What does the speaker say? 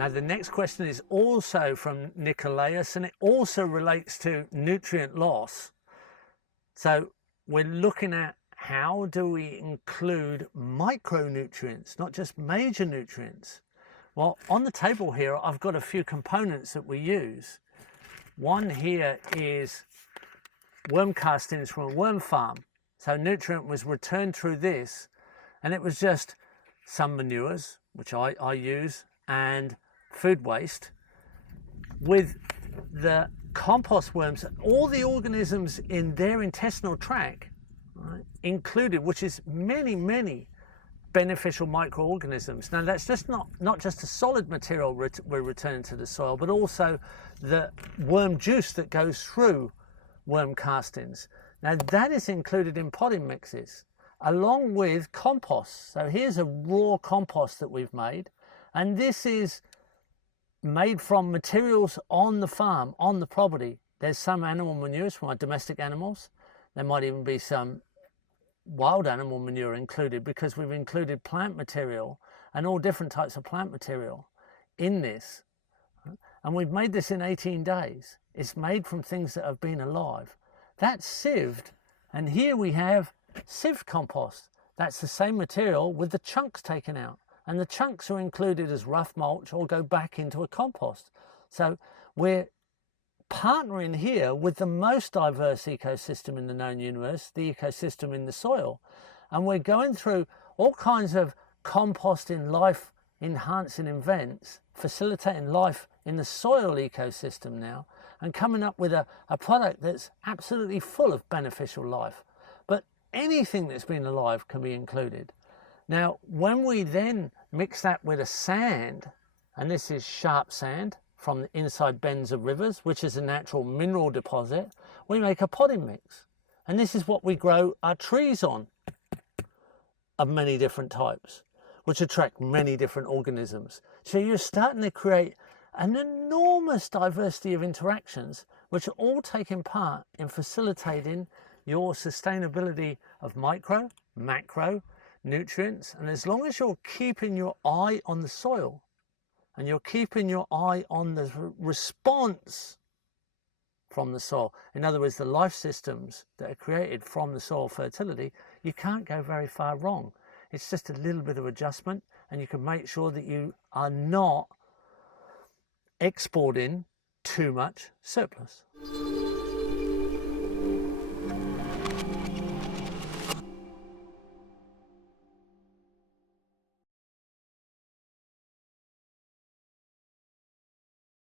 Now the next question is also from Nicolaus, and it also relates to nutrient loss. So we're looking at how do we include micronutrients, not just major nutrients. Well, on the table here, I've got a few components that we use. One here is worm castings from a worm farm. So nutrient was returned through this, and it was just some manures, which I use, and food waste. With the compost worms, all the organisms in their intestinal tract, right, included, which is many beneficial microorganisms. Now that's just not just a solid material we're returning to the soil, but also the worm juice that goes through worm castings. Now that is included in potting mixes along with compost. So here's a raw compost that we've made, and this is made from materials on the farm, on the property. There's some animal manures from our domestic animals. There might even be some wild animal manure included, because we've included plant material and all different types of plant material in this. And we've made this in 18 days. It's made from things that have been alive. That's sieved, and here we have sieved compost. That's the same material with the chunks taken out, and the chunks are included as rough mulch or go back into a compost. So we're partnering here with the most diverse ecosystem in the known universe, the ecosystem in the soil, and we're going through all kinds of composting, life enhancing events, facilitating life in the soil ecosystem now, and coming up with a product that's absolutely full of beneficial life. But anything that's been alive can be included. Now when we then mix that with a sand, and this is sharp sand from the inside bends of rivers, which is a natural mineral deposit, we make a potting mix. And this is what we grow our trees on, of many different types, which attract many different organisms. So you're starting to create an enormous diversity of interactions, which are all taking part in facilitating your sustainability of micro, macro, nutrients. And as long as you're keeping your eye on the soil, and you're keeping your eye on the response from the soil, in other words, the life systems that are created from the soil fertility, you can't go very far wrong. It's just a little bit of adjustment, and you can make sure that you are not exporting too much surplus.